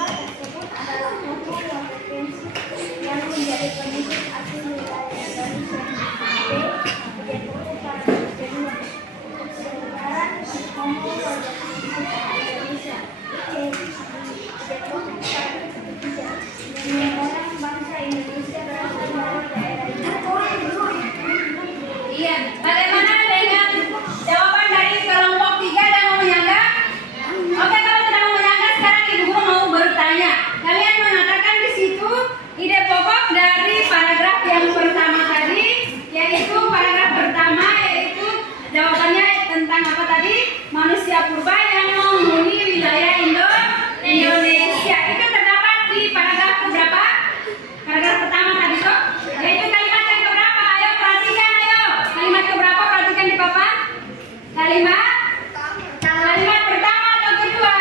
kedua tersebut adalah Homo wadagensis yang menjadi penduduk asli wilayah Indonesia. B. Ide pokok paragraf kedua. Persebaran Homo wadagensis Indonesia. C. Ide pokok paragraf ketiga. Yang orang bangsa Indonesia berasal dari daerah ini. Iya. Bagaimana dengan jawaban dari kelompok 3 dan mau menyangga? Oke, kalau tidak mau menyangga, sekarang Ibu Guru mau bertanya. Kalian mengatakan di situ ide pokok dari paragraf yang pertama tadi, yaitu paragraf pertama, yaitu jawabannya tentang apa tadi? Manusia purba yang menghuni wilayah Indonesia. Itu terdapat di paragraf berapa? Paragraf pertama tadi toh, yaitu kalimat yang keberapa? Ayo perhatikan, ayo. Kalimat keberapa? Perhatikan di papan. Kalimat pertama atau kedua?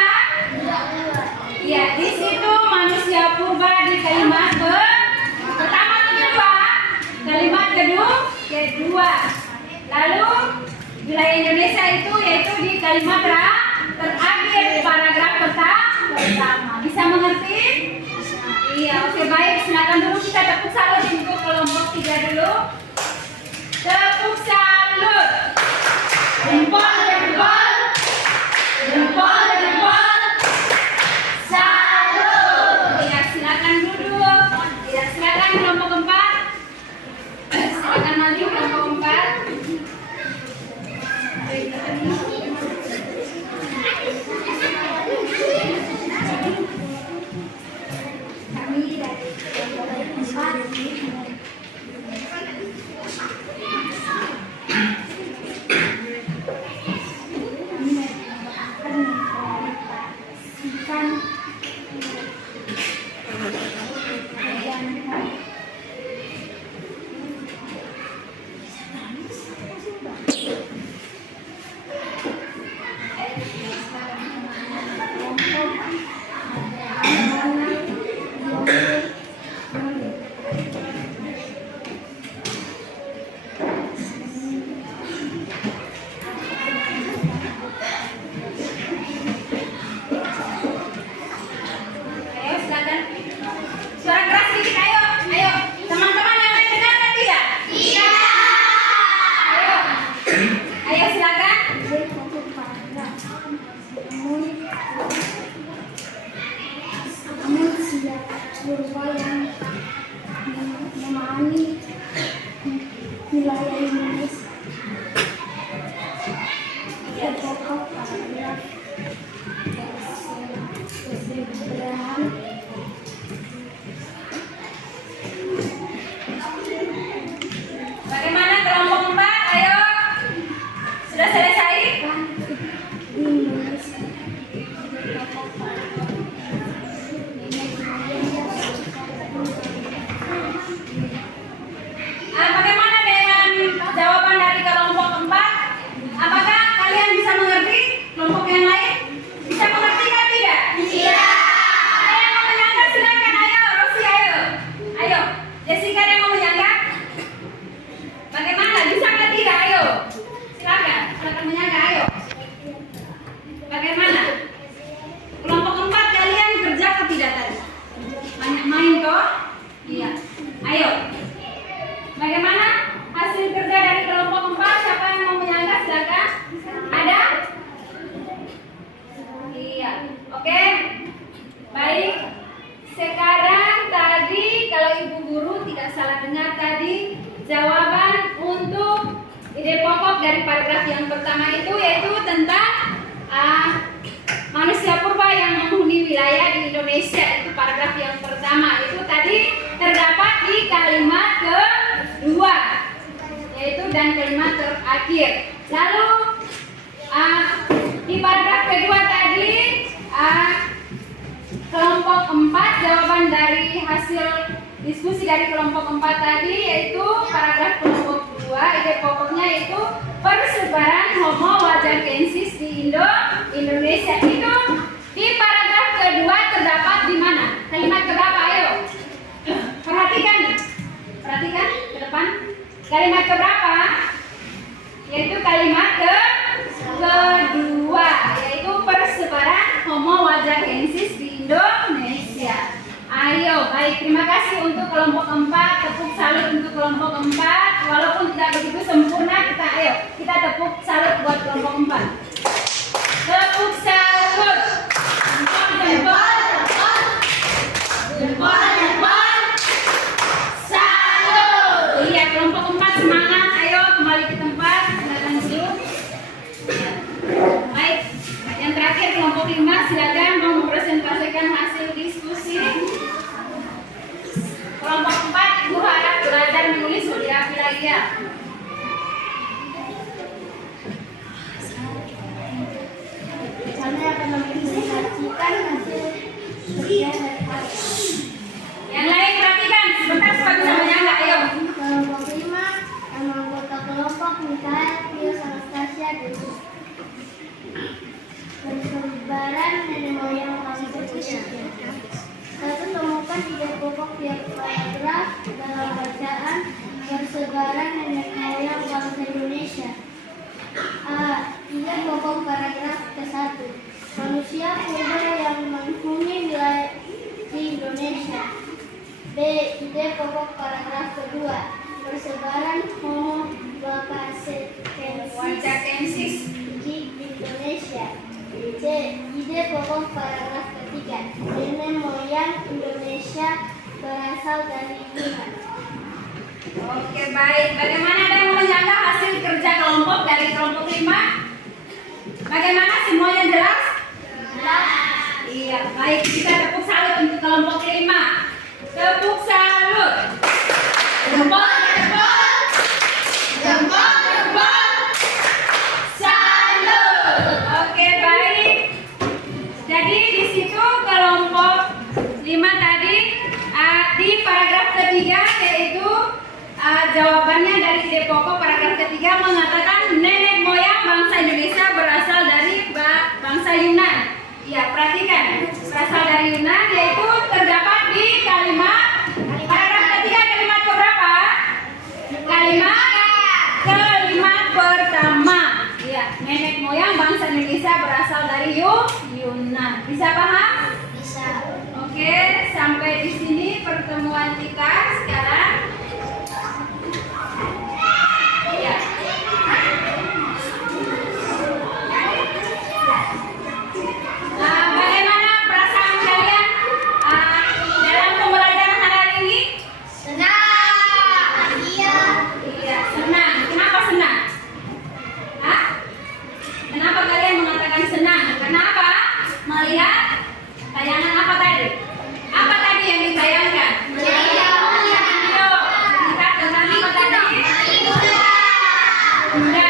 Ya, di situ manusia purba di kalimat pertama atau kedua? Kalimat kedua. Lalu wilayah Indonesia itu yaitu di kalimat terakhir paragraf pertama. Bisa mengerti? Iya, oke baik. Silakan dulu kita tepuk salut untuk kelompok 3 dulu. Tepuk salut. Jempol. Salut. Ya, silakan duduk. Ya, silakan kelompok 4. Silakan maju kelompok 4. Kami dari kelompok 2, yaitu persebaran Homo wadagensis di Indonesia. Baik, terima kasih untuk kelompok keempat. Tepuk salut untuk kelompok keempat. Walaupun tidak begitu sempurna, kita tepuk salut buat kelompok keempat. Tepuk salut. Jempol. Salut. Iya, kelompok keempat semangat. Ayo kembali ke tempat. Silakan duduk. Baik, yang terakhir kelompok 5, silakan mau mempresentasikan hasil diskusi. Kelompok 4, Ibu harap belajar menulis lebih rapi lagi ya. Kami akan mempresentasikan hasil kerja dari kami. Yang lain perhatikan, sebentar supaya bisa menyangga. Ayo. Kelompok 5, nama anggota kelompok Mikael, Pius, Anastasia, Desus. Persebaran nenek moyang kami berpunya. Satu, temukan ide pokok tiap paragraf dalam bacaan persebaran nenek moyang bangsa Indonesia. A. Ide pokok paragraf ke-1. Manusia purba yang menghuni wilayah di Indonesia. B. Ide pokok paragraf ke-2. Persebaran Homo Wakacensis di Indonesia. C. Ide pokok paragraf ke-3. Nenek moyang Indonesia berasal dari Yunan. Oke, baik. Bagaimana ada yang menyangga hasil kerja kelompok dari kelompok 5? Bagaimana, semuanya jelas? Iya, baik. Kita tepuk salut untuk kelompok 5. Tepuk salut. Jempol. Salut. Oke, baik. Jadi di situ kelompok 5 tadi di paragraf ketiga yaitu jawabannya dari ide pokok paragraf ketiga mengatakan nenek moyang bangsa Indonesia berasal dari bangsa Yunan. Ya, perhatikan, berasal dari Yunan, yaitu terdapat di kalimat paragraf ketiga, kalimat keberapa? Kalimat pertama. Ya, nenek moyang bangsa Indonesia berasal dari Yunan. Bisa paham? Bisa. Oke, sampai di sini pertemuan kita sekarang. Ya. Bagaimana perasaan kalian dalam pembelajaran hari ini? Senang. Iya. Iya, senang. Kenapa senang? Hah? Kenapa kalian mengatakan senang? Kenapa? Melihat tayangan apa tadi? Apa tadi yang ditayangkan? Video. Cerita tentang apa tadi? Kuda. Iya.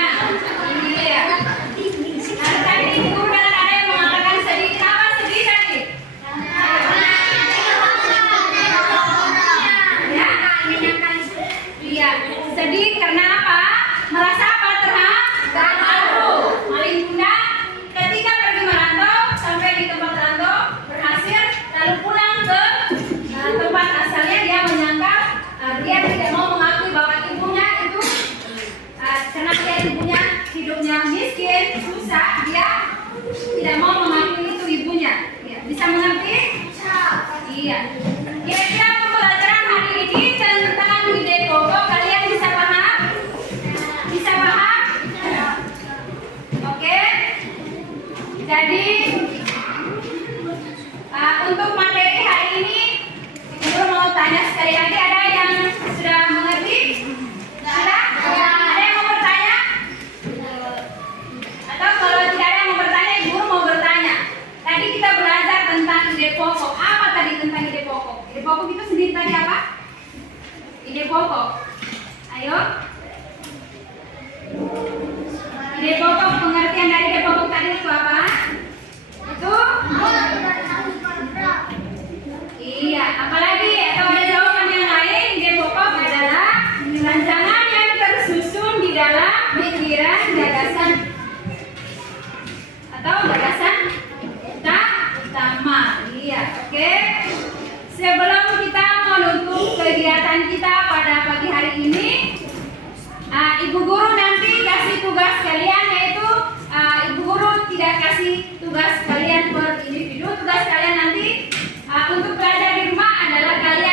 Nah, tadi guru dan ada yang mengatakan sedih. Kenapa sedih tadi? Ya? Iya. Sedih karena apa? Merasa apa? Terharu. Maling bunda ketika pergi merantau sampai di tempat rantau berhasil lalu pulang ke tempat asalnya, dia menyangka dia tidak mau mengakui bahwa ibunya itu karena dia ibunya hidupnya miskin susah, dia tidak mau mengakui itu ibunya. Ya, bisa mengerti? Iya. Kira-kira pembelajaran hari ini tentang ide pokok kalian bisa paham? Bisa paham? Oke. Jadi untuk materi hari ini Ibu mau tanya sekali lagi, ada yang sudah mengerti? Sudah? Ada yang mau bertanya? Atau kalau tidak ada yang mau bertanya, Ibu mau bertanya. Tadi kita belajar tentang ide pokok. Apa tadi tentang ide pokok? Ide pokok itu sendiri tadi apa? Ide pokok. Ayo. Ide pokok, pengertian dari ide pokok tadi itu apa? Itu? Iya, apalagi atau ada jawaban yang lain? Ide pokok adalah rancangan yang tersusun di dalam pikiran, gagasan atau gagasan utama. Iya, oke. Sebelum kita menutup kegiatan kita pada pagi hari ini, Ibu Guru nanti kasih tugas kalian, yaitu Ibu Guru tidak kasih tugas kalian per individu. Tugas kalian nanti untuk belajar di rumah adalah kalian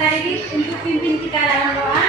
Kak Didit untuk pimpin kita dalam doa.